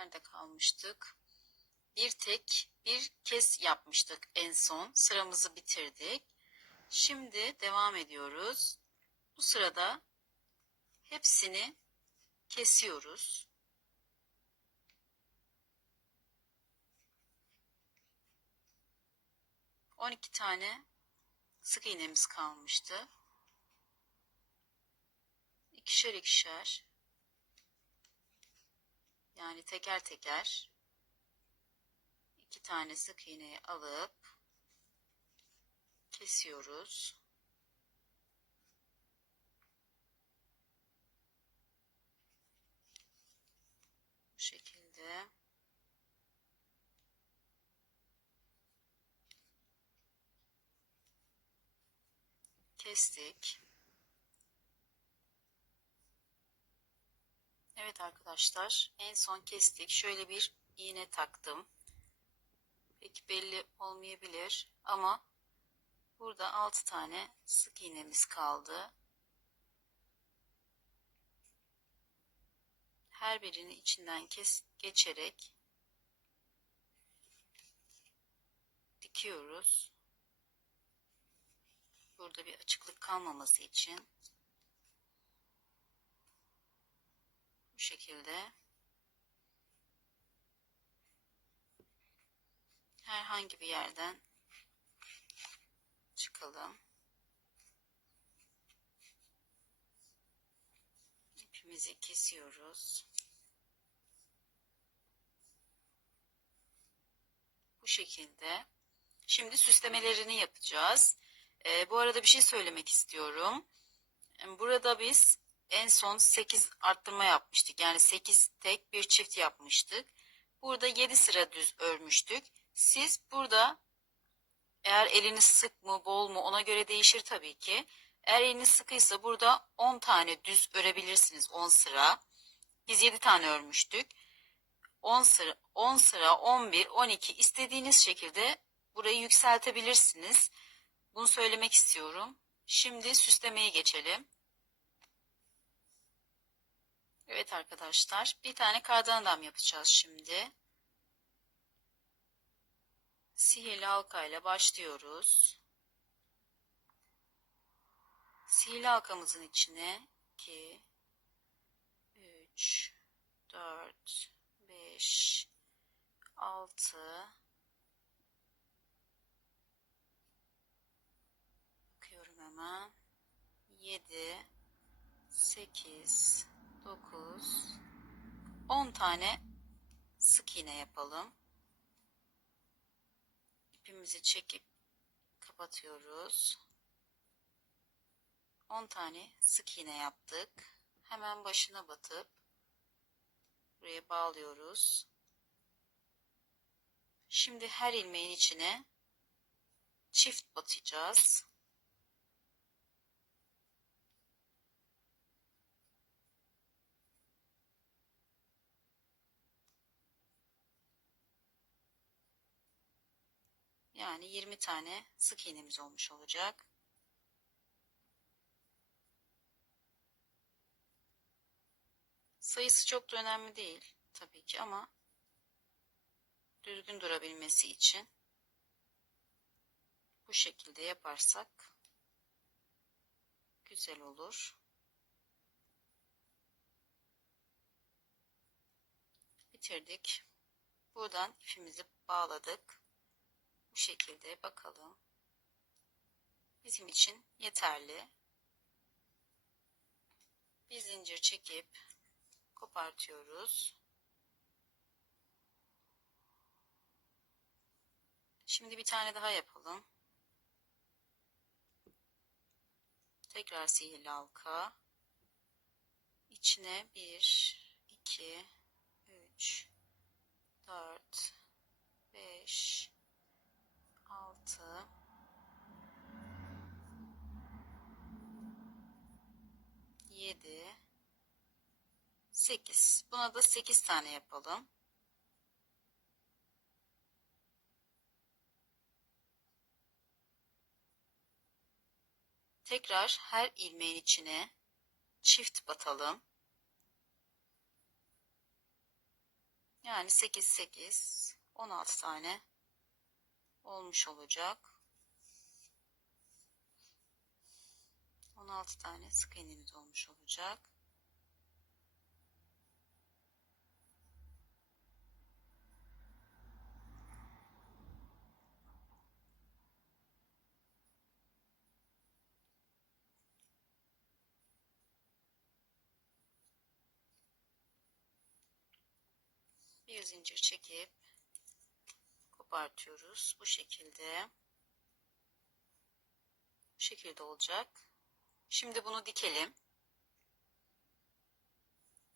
Nerede kalmıştık? Bir tek bir kez yapmıştık en son. Sıramızı bitirdik. Şimdi devam ediyoruz. Bu sırada hepsini kesiyoruz. On iki tane sık iğnemiz kalmıştı. İkişer ikişer yani teker teker iki tane sık iğneyi alıp kesiyoruz. Bu şekilde. Kestik. Evet arkadaşlar en son kestik. Şöyle bir iğne taktım. Pek belli olmayabilir ama burada 6 tane sık iğnemiz kaldı. Her birini içinden kes geçerek dikiyoruz. Burada bir açıklık kalmaması için bu şekilde herhangi bir yerden çıkalım. İpimizi kesiyoruz. Bu şekilde. Şimdi süslemelerini yapacağız. Ee, bu arada bir şey söylemek istiyorum. Burada biz en son 8 arttırma yapmıştık. Yani 8 tek bir çift yapmıştık. Burada 7 sıra düz örmüştük. Siz burada eğer eliniz sık mı bol mu ona göre değişir tabii ki. Eğer eliniz sıkıysa burada 10 tane düz örebilirsiniz 10 sıra. Biz 7 tane örmüştük. 10 sıra, 10 sıra, 11, 12 istediğiniz şekilde burayı yükseltebilirsiniz. Bunu söylemek istiyorum. Şimdi süslemeye geçelim. Evet arkadaşlar bir tane kardan adam yapacağız şimdi. Sihirli halkayla başlıyoruz. Sihirli halkamızın içine 2 3 4 5 6 bakıyorum hemen 7 8 9 10 tane sık iğne yapalım. İpimizi çekip kapatıyoruz. 10 tane sık iğne yaptık. Hemen başına batıp buraya bağlıyoruz. Şimdi her ilmeğin içine çift batacağız. Yani 20 tane sık iğnemiz olmuş olacak. Sayısı çok da önemli değil tabii ki ama düzgün durabilmesi için bu şekilde yaparsak güzel olur. Bitirdik. Buradan ipimizi bağladık. Bu şekilde bakalım. Bizim için yeterli. Bir zincir çekip kopartıyoruz. Şimdi bir tane daha yapalım. Tekrar sihirli halka. İçine 1, 2, 3, 4, 5, 6, 7, 8. Buna da 8 tane yapalım. Tekrar her ilmeğin içine çift batalım. Yani 8 8 16 tane olmuş olacak. 16 tane sık iğnemiz olmuş olacak. Bir zincir çekip kopartıyoruz. Bu şekilde. Bu şekilde olacak. Şimdi bunu dikelim.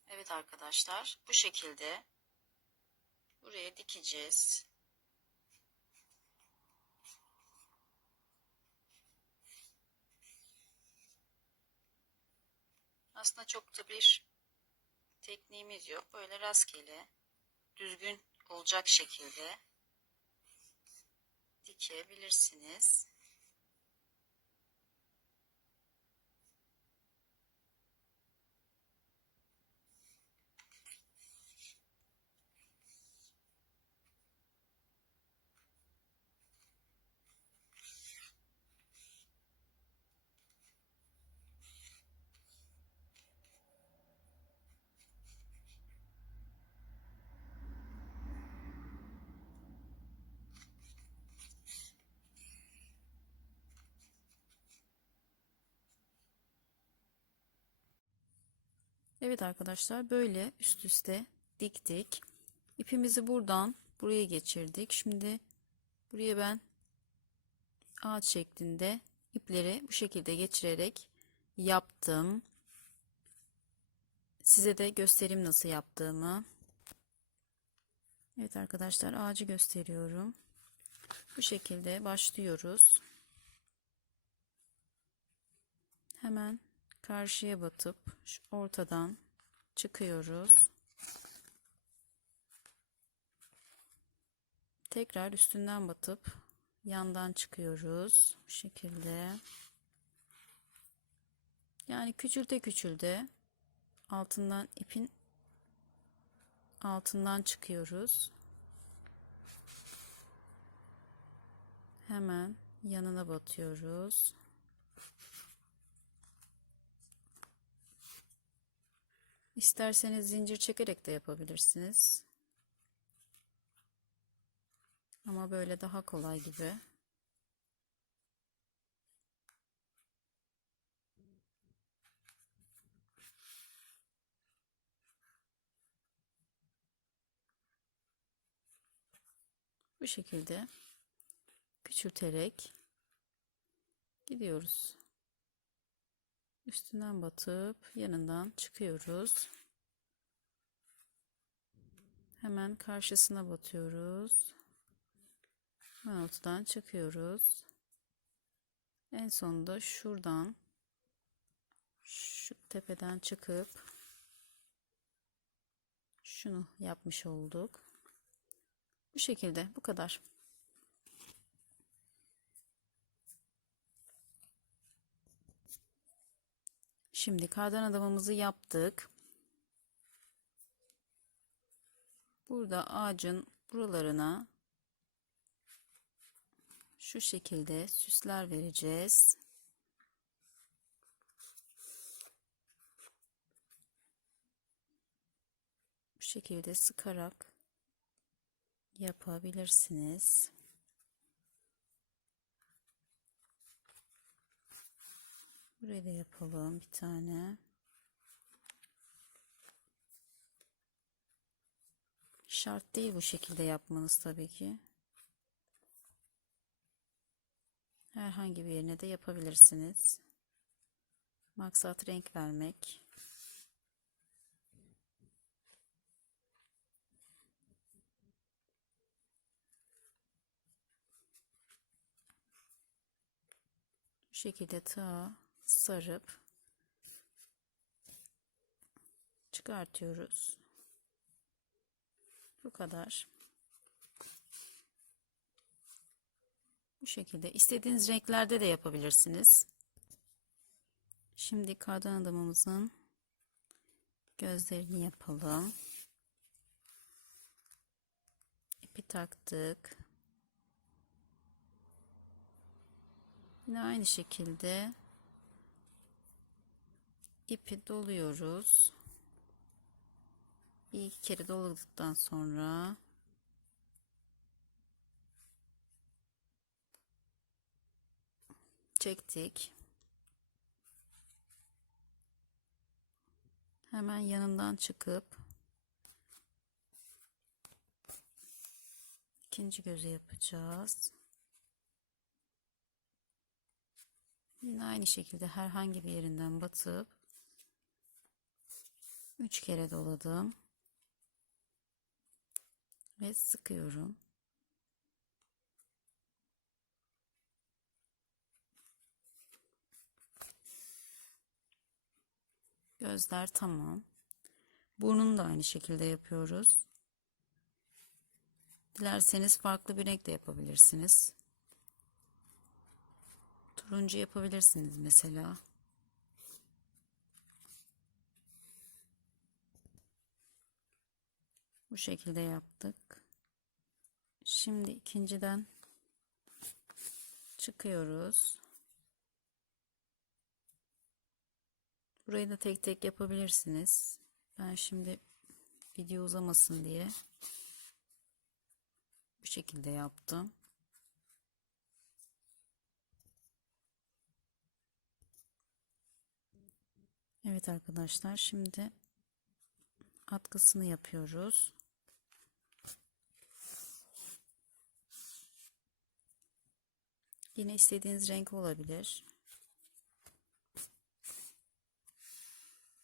Evet arkadaşlar bu şekilde buraya dikeceğiz. Aslında çok da bir tekniğimiz yok. Böyle rastgele düzgün olacak şekilde dikebilirsiniz. Evet arkadaşlar böyle üst üste diktik. İpimizi buradan buraya geçirdik. Şimdi buraya ben ağaç şeklinde ipleri bu şekilde geçirerek yaptım. Size de göstereyim nasıl yaptığımı. Evet arkadaşlar ağacı gösteriyorum. Bu şekilde başlıyoruz. Hemen karşıya batıp şu ortadan çıkıyoruz. Tekrar üstünden batıp yandan çıkıyoruz. Bu şekilde. Yani küçülte küçülte altından ipin altından çıkıyoruz. Hemen yanına batıyoruz. İsterseniz zincir çekerek de yapabilirsiniz. Ama böyle daha kolay gibi. Bu şekilde küçülterek gidiyoruz. Üstünden batıp yanından çıkıyoruz. Hemen karşısına batıyoruz. Altıdan çıkıyoruz. En sonunda şuradan şu tepeden çıkıp şunu yapmış olduk. Bu şekilde bu kadar. Şimdi kardan adamımızı yaptık. Burada ağacın buralarına şu şekilde süsler vereceğiz. Bu şekilde sıkarak yapabilirsiniz. Burayı da yapalım bir tane. Şart değil bu şekilde yapmanız tabii ki. Herhangi bir yerine de yapabilirsiniz. Maksat renk vermek. Bu şekilde ta sarıp çıkartıyoruz. Bu kadar. Bu şekilde istediğiniz renklerde de yapabilirsiniz. Şimdi kardan adamımızın gözlerini yapalım. taktık. Yine aynı şekilde ipi doluyoruz. Bir iki kere doladıktan sonra çektik. Hemen yanından çıkıp ikinci gözü yapacağız. Yine aynı şekilde herhangi bir yerinden batıp üç kere doladım ve sıkıyorum. Gözler tamam. Burnunu da aynı şekilde yapıyoruz. Dilerseniz farklı bir renk de yapabilirsiniz. Turuncu yapabilirsiniz mesela. Bu şekilde yaptık. Şimdi ikinciden çıkıyoruz. Burayı da tek tek yapabilirsiniz. Ben şimdi video uzamasın diye bu şekilde yaptım. Evet arkadaşlar şimdi atkısını yapıyoruz. Yine istediğiniz renk olabilir.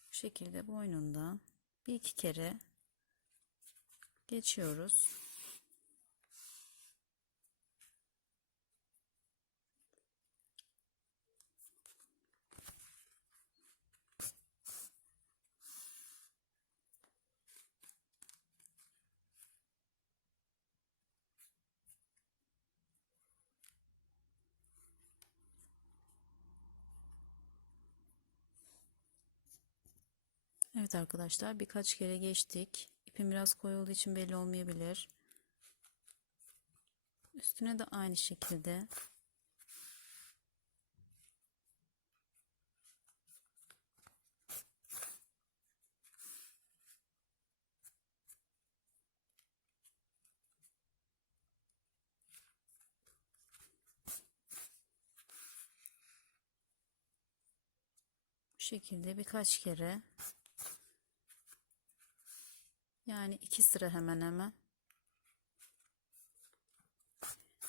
Bu şekilde boynundan bir iki kere geçiyoruz. Evet arkadaşlar birkaç kere geçtik. İpim biraz koyu olduğu için belli olmayabilir. Üstüne de aynı şekilde bu şekilde birkaç kere yani iki sıra hemen hemen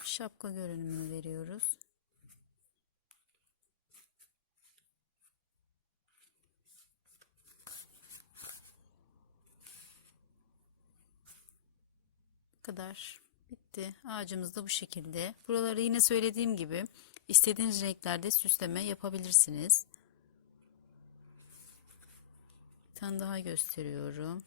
şapka görünümünü veriyoruz. Bu kadar bitti. Ağacımız da bu şekilde. Buraları yine söylediğim gibi istediğiniz renklerde süsleme yapabilirsiniz. Bir tane daha gösteriyorum.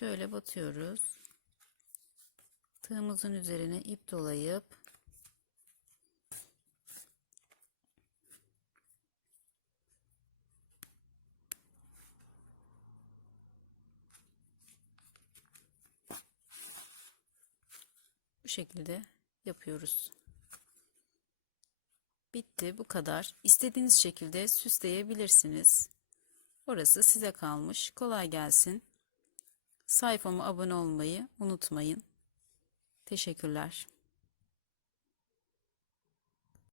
Şöyle batıyoruz. Tığımızın üzerine ip dolayıp bu şekilde yapıyoruz. Bitti bu kadar. İstediğiniz şekilde süsleyebilirsiniz. Orası size kalmış. Kolay gelsin. Sayfama abone olmayı unutmayın. Teşekkürler.